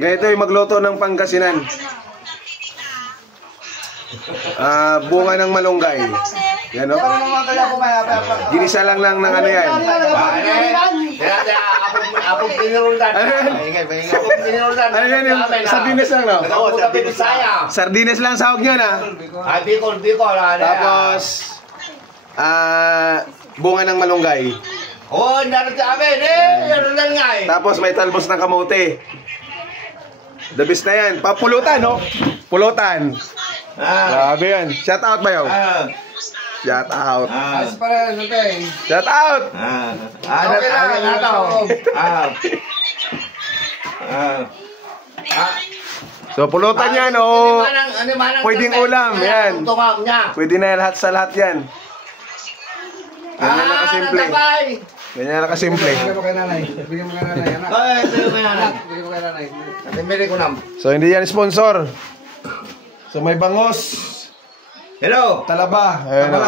Ganito yung magluto ng Pangasinan. Bunga ng malunggay. Yan o. Ginisa lang ng ano yan. Apong pinuruldan. Ano yan yung sardinas lang, no? Sardinas lang sahog nyo, na? Ay, Bicol. Tapos, bunga ng malunggay. Oo, naroon sa amin. Naroon lang nga eh. Tapos may talbos ng kamote. The best na yan. Papulutan, no? Pulutan. Grabe yan. Shout out ba yun? Shout out. Shout out. So pulutan yan, o pwedeng ulam. Yan. Pwede na lahat sa lahat yan. Ganyan na kasimple. Ganyan na kasimple. Bigyan mo kay nanay. Bigyan mo kay nanay. Anak. Bigyan mo kay nanay. Timili ko nam. So hindi yan sponsor. So may bangos. Hello. Talaba. Ayun, o.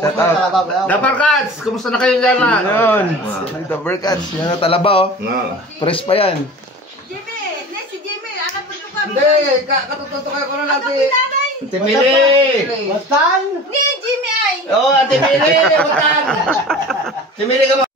Shout out. Daparkats, kumusta na kayo dyan na? Yun. The Berkats. Yan na talaba, o. Press pa yan. Jimmy, si Jimmy, anak mo ito ka. Hindi, katututo kayo ko na natin. Timili. Watan? Ni Jimmy ay. Oo, timili. Timili ka mo.